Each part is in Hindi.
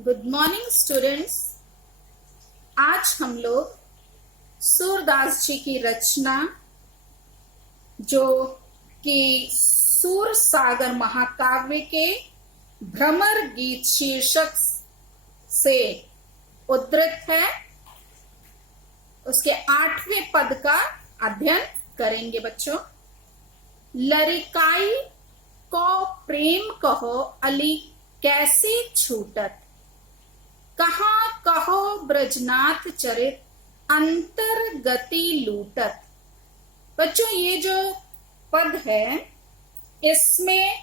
Good morning students. आज हम लोग सूरदास जी की रचना जो कि सूर सागर महाकाव्य के भ्रमर गीत शीर्षक से उद्धृत है, उसके 8वें पद का अध्ययन करेंगे बच्चों। लरिकाई को प्रेम कहो अली कैसे छूटत, कहाँ कहो ब्रजनाथ चरित अंतर गति लूटत। बच्चों ये जो पद है इसमें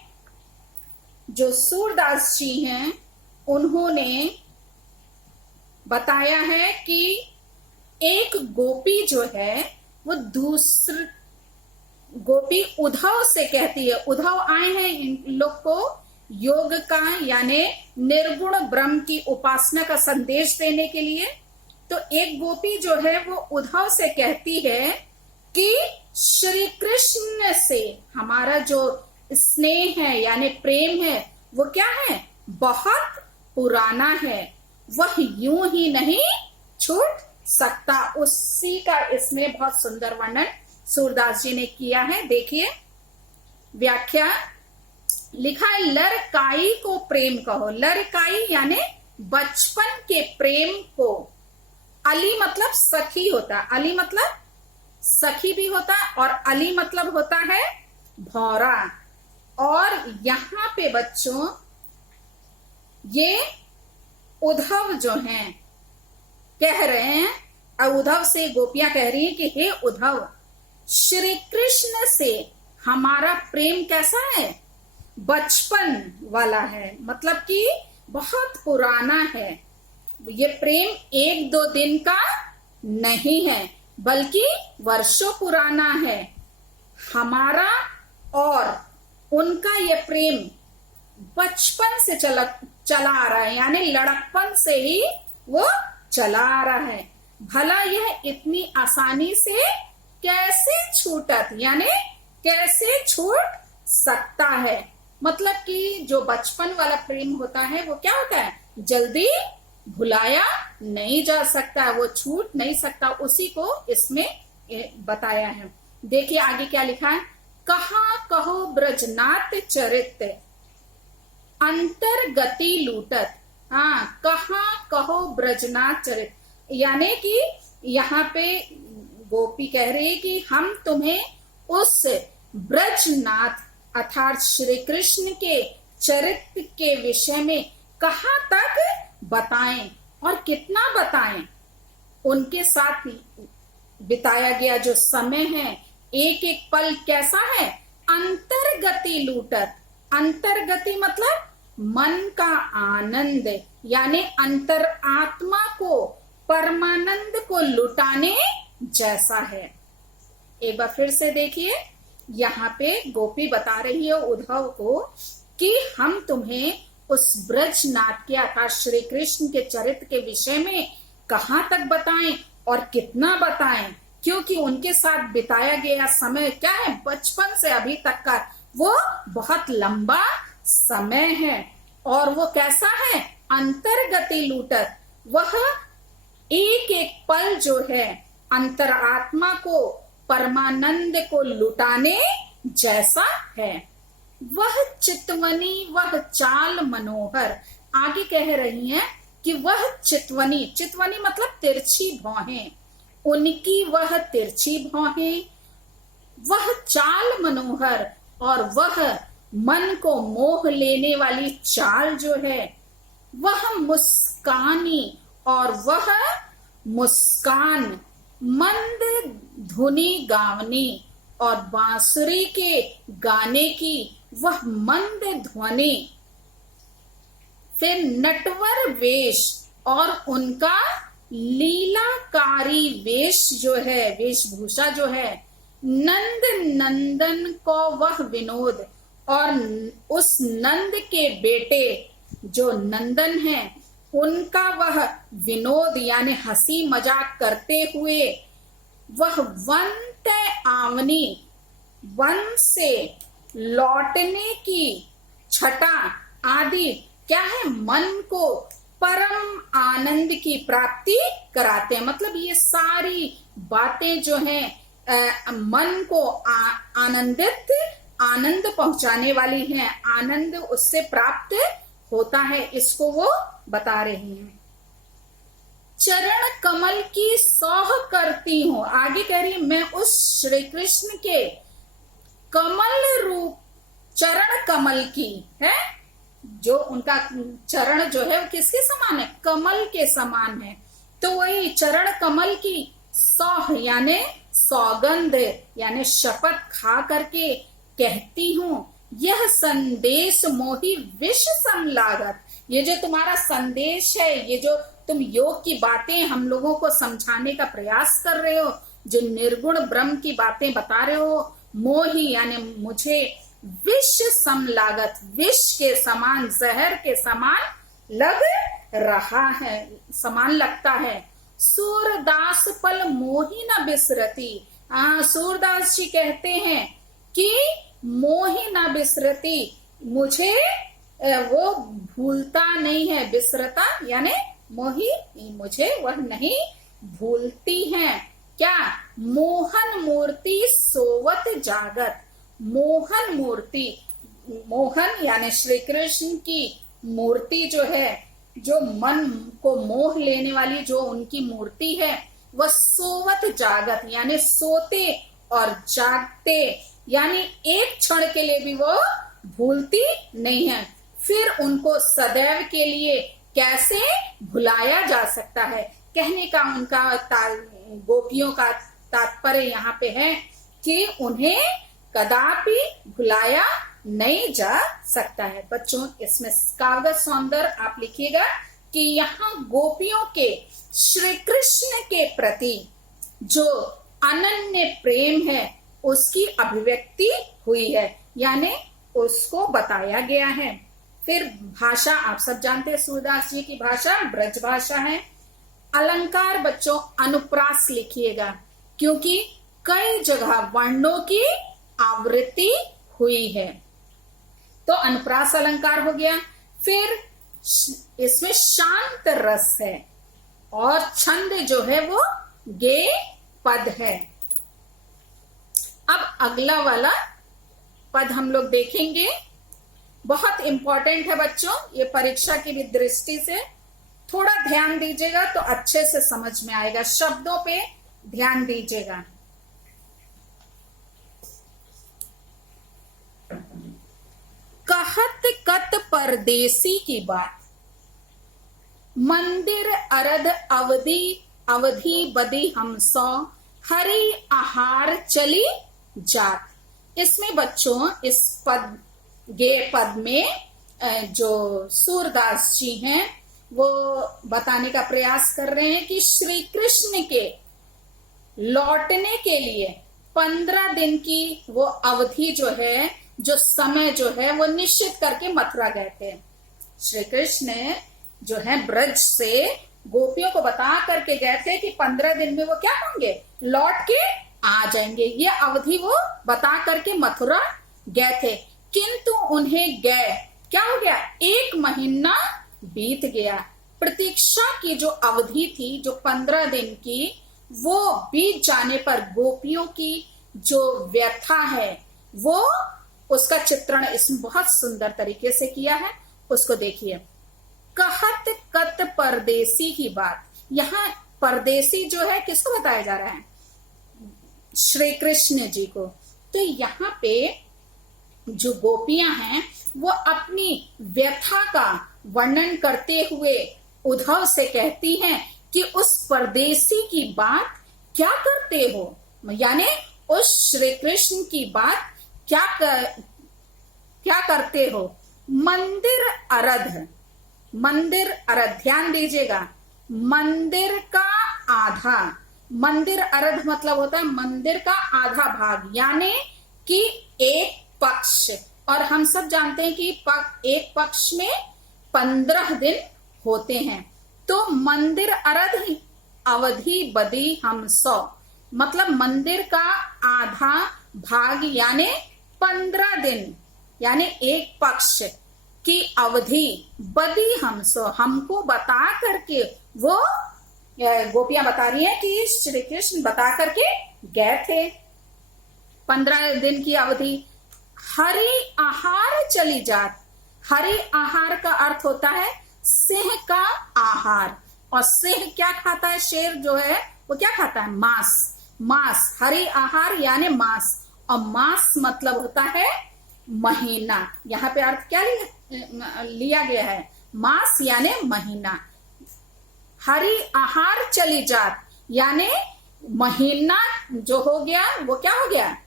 जो सूरदास जी हैं उन्होंने बताया है कि एक गोपी जो है वो दूसरी गोपी उद्धव से कहती है। उद्धव आए हैं इन लोग को योग का यानी निर्गुण ब्रह्म की उपासना का संदेश देने के लिए। तो एक गोपी जो है वो उद्धव से कहती है कि श्री कृष्ण से हमारा जो स्नेह है यानी प्रेम है वो क्या है, बहुत पुराना है, वह यूं ही नहीं छूट सकता। उसी का इसमें बहुत सुंदर वर्णन सूरदास जी ने किया है। देखिए व्याख्या लिखा है, लरकाई को प्रेम कहो। लरकाई यानी बचपन के प्रेम को। अली मतलब सखी होता है, अली मतलब सखी भी होता है और अली मतलब होता है भौरा। और यहां पे बच्चों ये उद्धव जो हैं कह रहे हैं, उद्धव से गोपियां कह रही हैं कि हे उद्धव, श्री कृष्ण से हमारा प्रेम कैसा है, बचपन वाला है, मतलब कि बहुत पुराना है। ये प्रेम 1-2 दिन का नहीं है बल्कि वर्षों पुराना है। हमारा और उनका ये प्रेम बचपन से चला आ रहा है, यानी लड़कपन से ही वो चला आ रहा है। भला यह इतनी आसानी से कैसे छूटत, यानी कैसे छूट सकता है। मतलब कि जो बचपन वाला प्रेम होता है वो क्या होता है, जल्दी भुलाया नहीं जा सकता, वो छूट नहीं सकता। उसी को इसमें बताया है। देखिए आगे क्या लिखा है, कहाँ कहो ब्रजनाथ चरित अंतर गति लूटत। हाँ, कहाँ कहो ब्रजनाथ चरित, यानी कि यहाँ पे गोपी कह रही है कि हम तुम्हें उस ब्रजनाथ अर्थात श्री कृष्ण के चरित्र के विषय में कहाँ तक बताएं और कितना बताएं। उनके साथ बिताया गया जो समय है, एक एक पल कैसा है, अंतर्गति लूटत। अंतर्गति मतलब मन का आनंद, यानी अंतर आत्मा को परमानंद को लुटाने जैसा है। एक बार फिर से देखिए, यहाँ पे गोपी बता रही है उद्धव को कि हम तुम्हें उस ब्रजनाथ के अर्थात श्री कृष्ण के चरित्र के विषय में कहाँ तक बताएं और कितना बताएं, क्योंकि उनके साथ बिताया गया समय क्या है, बचपन से अभी तक का वो बहुत लंबा समय है। और वो कैसा है, अंतर्गति लूटत, वह एक एक पल जो है अंतरात्मा को परमानंद को लुटाने जैसा है। वह चितवनी वह चाल मनोहर, आगे कह रही हैं कि वह चितवनी, चितवनी मतलब तिरछी भौहें, उनकी वह तिरछी भौहें, वह चाल मनोहर और वह मन को मोह लेने वाली चाल जो है, वह मुस्कानी और वह मुस्कान, मंद धुनी गावनी और बांसुरी के गाने की वह मंद ध्वनि, फिर नटवर वेश और उनका लीलाकारी वेश जो है, वेशभूषा जो है, नंद नंदन को वह विनोद और उस नंद के बेटे जो नंदन हैं उनका वह विनोद यानी हंसी मजाक करते हुए वह वन तय आवनी, वन से लौटने की छटा आदि क्या है, मन को परम आनंद की प्राप्ति कराते हैं। मतलब ये सारी बातें जो हैं मन को आनंद पहुंचाने वाली हैं, आनंद उससे प्राप्त होता है, इसको वो बता रही हैं। चरण कमल की सौह करती हूं, आगे कह रही मैं उस श्री कृष्ण के कमल रूप चरण कमल की है, जो उनका चरण जो है वो किसके समान है, कमल के समान है। तो वही चरण कमल की सौह यानी सौगंध यानी शपथ खा करके कहती हूं, यह संदेश मोहि विष समलागत। ये जो तुम्हारा संदेश है, ये जो तुम योग की बातें हम लोगों को समझाने का प्रयास कर रहे हो, जो निर्गुण ब्रह्म की बातें बता रहे हो, मोहि यानी मुझे विष समलागत, विष के समान, जहर के समान लग रहा है, समान लगता है। सूरदास पल मोहि न बिसरती, सूरदास जी कहते हैं कि मोहि न बिसरती, मुझे वो भूलता नहीं है, बिसरता यानी मोहि, मुझे वह नहीं भूलती है। क्या, मोहन मूर्ति सोवत जागत, मोहन मूर्ति, मोहन यानी श्री कृष्ण की मूर्ति जो है, जो मन को मोह लेने वाली जो उनकी मूर्ति है, वह सोवत जागत यानी सोते और जागते, यानी एक क्षण के लिए भी वो भूलती नहीं है। फिर उनको सदैव के लिए कैसे भुलाया जा सकता है, कहने का उनका गोपियों का तात्पर्य यहाँ पे है कि उन्हें कदापि भुलाया नहीं जा सकता है। बच्चों, इसमें काव्य सौंदर्य आप लिखिएगा कि यहाँ गोपियों के श्री कृष्ण के प्रति जो अनन्य प्रेम है उसकी अभिव्यक्ति हुई है, यानी उसको बताया गया है। फिर भाषा आप सब जानते हैं, सूरदास जी की भाषा ब्रज भाषा है। अलंकार बच्चों अनुप्रास लिखिएगा, क्योंकि कई जगह वर्णों की आवृत्ति हुई है, तो अनुप्रास अलंकार हो गया। फिर इसमें शांत रस है और छंद जो है वो गे पद है। अब अगला वाला पद हम लोग देखेंगे, बहुत इंपॉर्टेंट है बच्चों, ये परीक्षा की भी दृष्टि से थोड़ा ध्यान दीजिएगा तो अच्छे से समझ में आएगा, शब्दों पे ध्यान दीजिएगा। कहत कत परदेसी की बात, मंदिर अरद अवधि बदी हम सौ, हरि आहार चली जात। इसमें बच्चों इस पद गे पद में जो सूरदास जी हैं वो बताने का प्रयास कर रहे हैं कि श्री कृष्ण के लौटने के लिए 15 दिन की वो अवधि जो है, जो समय जो है वो निश्चित करके मथुरा गए थे। श्री कृष्ण जो है ब्रज से गोपियों को बता करके गए थे कि 15 दिन में वो क्या होंगे, लौट के आ जाएंगे। ये अवधि वो बता करके मथुरा गए थे, किंतु उन्हें गए क्या हो गया, 1 महीना बीत गया। प्रतीक्षा की जो अवधि थी जो 15 दिन की, वो बीत जाने पर गोपियों की जो व्यथा है वो उसका चित्रण इसमें बहुत सुंदर तरीके से किया है, उसको देखिए। कहत कत परदेसी की बात, यहाँ परदेसी जो है किसको बताया जा रहा है, श्री कृष्ण जी को। तो यहाँ पे जो गोपियां हैं वो अपनी व्यथा का वर्णन करते हुए उद्धव से कहती हैं कि उस परदेसी की बात क्या करते हो, यानी उस श्री कृष्ण की बात क्या करते हो। मंदिर अरध, मंदिर अरध ध्यान दीजिएगा, मंदिर का आधा, मंदिर अर्ध मतलब होता है मंदिर का आधा भाग, यानी कि एक पक्ष, और हम सब जानते हैं कि एक पक्ष में 15 दिन होते हैं। तो मंदिर अर्ध अवधि बदी हम 100, मतलब मंदिर का आधा भाग यानी 15 दिन, यानी एक पक्ष की अवधि बदी हमसो, हमको बता करके वो गोपियां बता रही हैं कि श्री कृष्ण बता करके गए थे 15 दिन की अवधि। हरि आहार चली जात, हरि आहार का अर्थ होता है सिंह का आहार, और सिंह क्या खाता है, शेर जो है वो क्या खाता है, मांस। मांस, हरि आहार यानी मांस, और मांस मतलब होता है महीना। यहाँ पे अर्थ क्या लिया गया है, मास यानी महीना। हरि आहार चली जात यानी महीना जो हो गया वो क्या हो गया,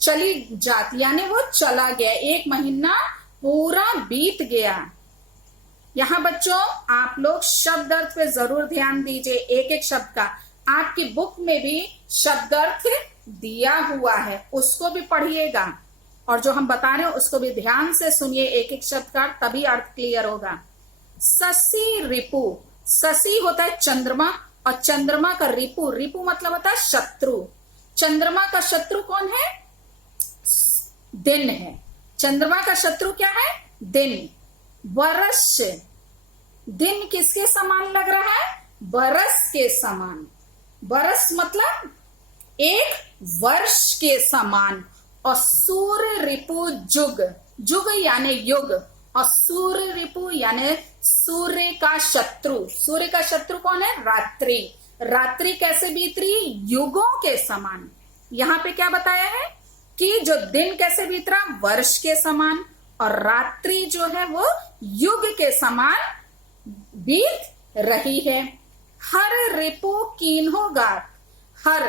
चली जात यानी वो चला गया, एक महीना पूरा बीत गया। यहाँ बच्चों आप लोग शब्द अर्थ पे जरूर ध्यान दीजिए, एक एक शब्द का। आपकी बुक में भी शब्द अर्थ दिया हुआ है, उसको भी पढ़िएगा, और जो हम बता रहे हैं उसको भी ध्यान से सुनिए, एक एक शब्द का, तभी अर्थ क्लियर होगा। शशि रिपु, शशि होता है चंद्रमा, और चंद्रमा का रिपु, रिपु मतलब होता है शत्रु। चंद्रमा का शत्रु कौन है, दिन है। चंद्रमा का शत्रु क्या है, दिन। वर्ष, दिन किसके समान लग रहा है, बरस के समान। बरस मतलब एक वर्ष के समान। और सूर्य रिपु जुग, जुग यानी युग, और सूर्य रिपु यानी सूर्य का शत्रु। सूर्य का शत्रु कौन है, रात्रि। रात्रि कैसे बीत रही, युगों के समान। यहाँ पे क्या बताया है कि जो दिन कैसे बीत रहा, वर्ष के समान, और रात्रि जो है वो युग के समान बीत रही है। हर रिपु कीन्हो गात, हर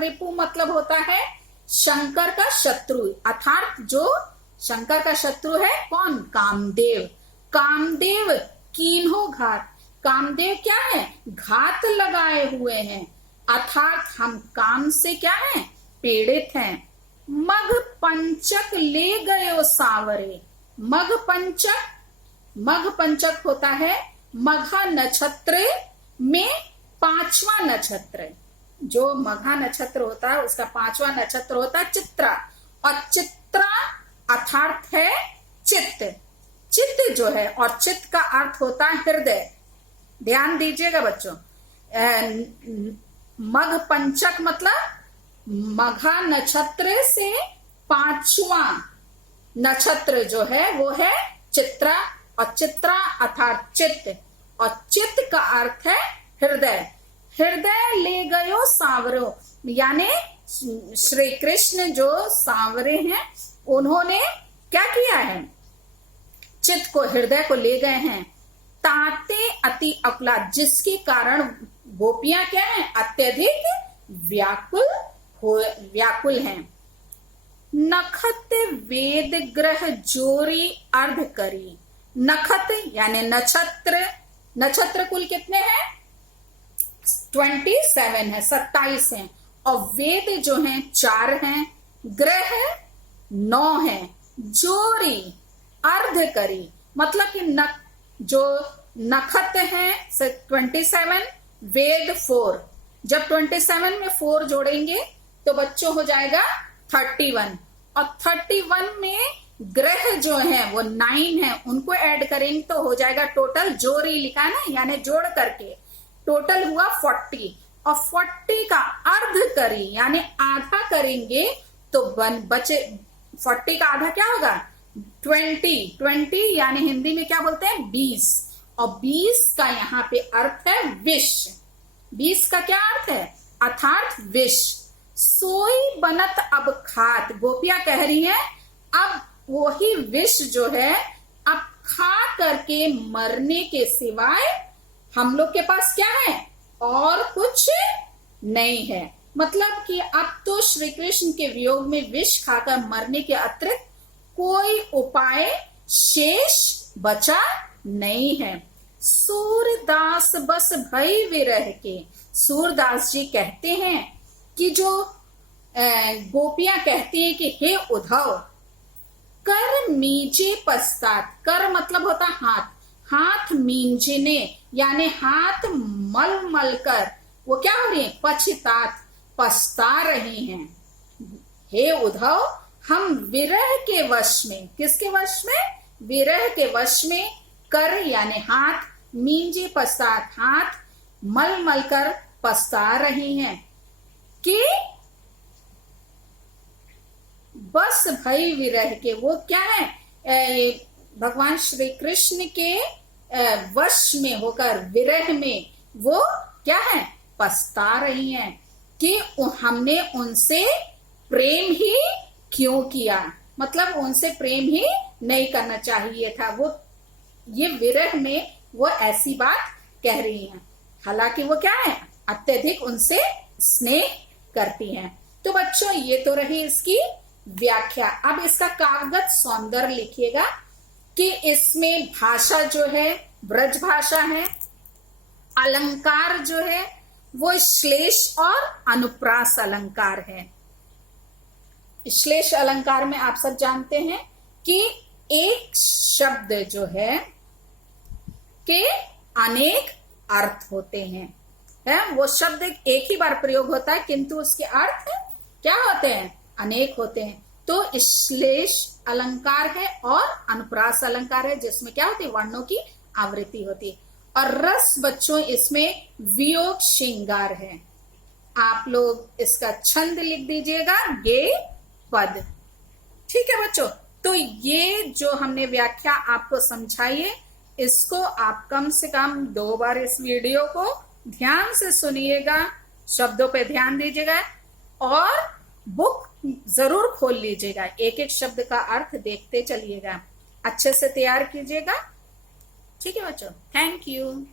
रिपु मतलब होता है शंकर का शत्रु, अर्थात जो शंकर का शत्रु है कौन, कामदेव। कामदेव कीन्हो घात, कामदेव क्या है, घात लगाए हुए हैं, अर्थात हम काम से क्या है, पीड़ित हैं। मघ पंचक ले गयो सावरे, मघ पंचक, मघ पंचक होता है मघा नक्षत्र में 5वां नक्षत्र। जो मघा नक्षत्र होता है उसका 5वां नक्षत्र होता है चित्रा, और चित्रा अर्थात है चित्त। चित्त जो है, और चित्त का अर्थ होता है हृदय। ध्यान दीजिएगा बच्चों, मघ पंचक मतलब मघा नक्षत्र से 5वां नक्षत्र जो है वो है चित्रा, और चित्रा अर्थात चित्त, और चित्त का अर्थ है हृदय। हृदय ले गयो सांवरो, यानी श्री कृष्ण जो सांवरे हैं उन्होंने क्या किया है, चित्त को, हृदय को ले गए हैं। ताते अति अकुला, जिसके कारण गोपियां क्या हैं, अत्यधिक व्याकुल हैं। नखत वेद ग्रह जोरी अर्ध करी, नखत यानी नक्षत्र, नक्षत्र कुल कितने हैं, 27 है, 27 हैं, और वेद जो हैं 4 हैं, ग्रह 9 हैं, जोरी अर्ध करी मतलब कि जो नखत है 27, वेद 4, जब 27 में 4 जोड़ेंगे तो बच्चों हो जाएगा 31, और 31 में ग्रह जो है वो 9 है, उनको ऐड करेंगे तो हो जाएगा टोटल, जोरी लिखा ना यानी जोड़ करके टोटल हुआ 40, और 40 का अर्ध करी यानी आधा करेंगे तो बचे 40 का आधा क्या होगा, 20 यानी हिंदी में क्या बोलते हैं 20, और 20 का यहाँ पे अर्थ है विष। 20 का क्या अर्थ है, अर्थात विष। सोई बनत अब खात, गोपियां कह रही हैं अब वही विष जो है अब खा करके मरने के सिवाय हम लोग के पास क्या है, और कुछ नहीं है। मतलब कि अब तो श्री कृष्ण के वियोग में विष खाकर मरने के अतिरिक्त कोई उपाय शेष बचा नहीं है। सूरदास बस भई विरह के, सूरदास जी कहते हैं कि जो गोपियां कहती हैं कि हे उद्धव, कर मीजे पश्चात, कर मतलब होता हाथ, हाथ मींजने यानी हाथ मल मल कर वो क्या हो रही है, पछतात, पछता रही हैं। हे उद्धव हम विरह के वश में, किसके वश में? विरह के वश में कर यानी हाथ, मींजे पश्चात हाथ, मल मल कर पछता रही हैं कि बस भई विरह के। वो क्या है? भगवान श्री कृष्ण के वश में होकर विरह में वो क्या है? पछता रही हैं कि हमने उनसे प्रेम ही क्यों किया, मतलब उनसे प्रेम ही नहीं करना चाहिए था। वो ये विरह में वो ऐसी बात कह रही हैं, हालांकि वो क्या है? अत्यधिक उनसे स्नेह करती हैं। तो बच्चों ये तो रही इसकी व्याख्या। अब इसका काव्यगत सौंदर्य लिखिएगा कि इसमें भाषा जो है ब्रज भाषा है, अलंकार जो है वो श्लेष और अनुप्रास अलंकार है। श्लेष अलंकार में आप सब जानते हैं कि एक शब्द जो है के अनेक अर्थ होते हैं, वो शब्द एक ही बार प्रयोग होता है किंतु उसके अर्थ क्या होते हैं? अनेक होते हैं। तो श्लेष अलंकार है और अनुप्रास अलंकार है, जिसमें क्या होती है? वर्णों की आवृत्ति होती है। और रस बच्चों इसमें वियोग श्रृंगार है। आप लोग इसका छंद लिख दीजिएगा, गे पद। ठीक है बच्चों, तो ये जो हमने व्याख्या आपको समझाई है, इसको आप कम से कम 2 बार इस वीडियो को ध्यान से सुनिएगा, शब्दों पे ध्यान दीजिएगा और बुक जरूर खोल लीजिएगा, एक एक शब्द का अर्थ देखते चलिएगा, अच्छे से तैयार कीजिएगा। ठीक है बच्चों, थैंक यू।